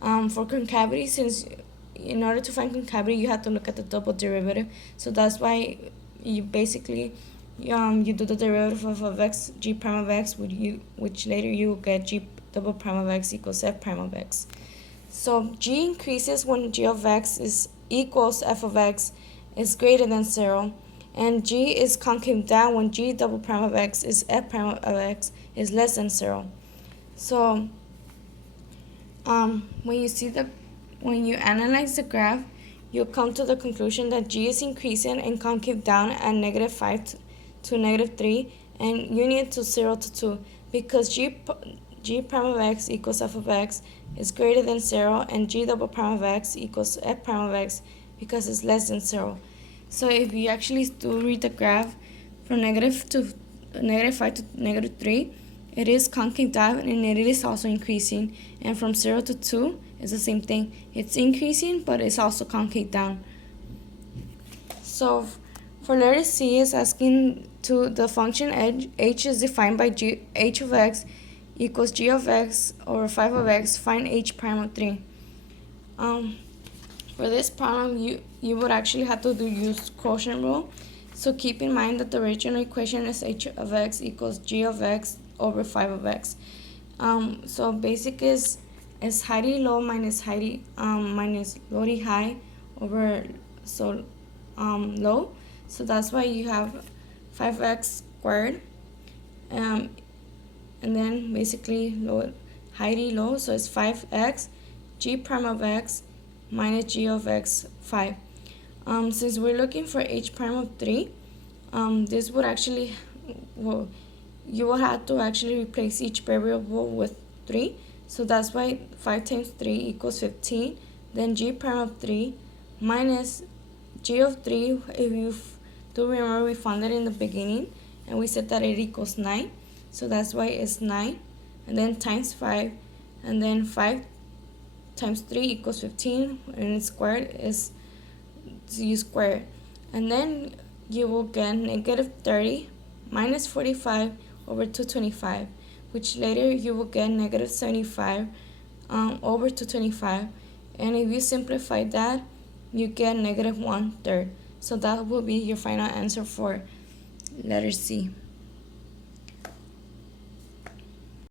For concavity, since in order to find concavity, you have to look at the double derivative. So that's why you basically you do the derivative of x, g prime of x, which later you will get g double prime of x equals f prime of x. So g increases when g of x is equals f of x is greater than 0, and g is concave down when g double prime of x is f prime of x is less than 0. So when you analyze the graph, you'll come to the conclusion that g is increasing and concave down at -5 to -3 and union to 0 to 2, because g prime of x equals f of x is greater than 0, and g double prime of x equals f prime of x because it's less than 0. So if you actually do read the graph from -5 to -3, it is concave down and it is also increasing, and from 0 to 2 is the same thing. It's increasing, but it's also concave down. So for letter C, is asking to the function h is defined by h of x equals g of x over 5 of x, find h prime of 3. For this problem, you would actually have to use quotient rule. So keep in mind that the original equation is h of x equals g of x over 5 of x. So basic is heighty low minus minus lowty high over low. So that's why you have 5x squared, and then basically heighty low, so it's 5x g prime of x minus g of x 5. Since we're looking for h prime of 3, this would actually, you will have to actually replace each variable with 3. So that's why 5 times 3 equals 15. Then g prime of 3 minus g of 3, if you do remember, we found it in the beginning, and we said that it equals 9. So that's why it's 9. And then times 5, and then 5 times 3 equals 15, and it's squared is you square. And then you will get -30 minus 45 over 225, which later you will get -75 over 225. And if you simplify that, you get -1/3. So that will be your final answer for letter C.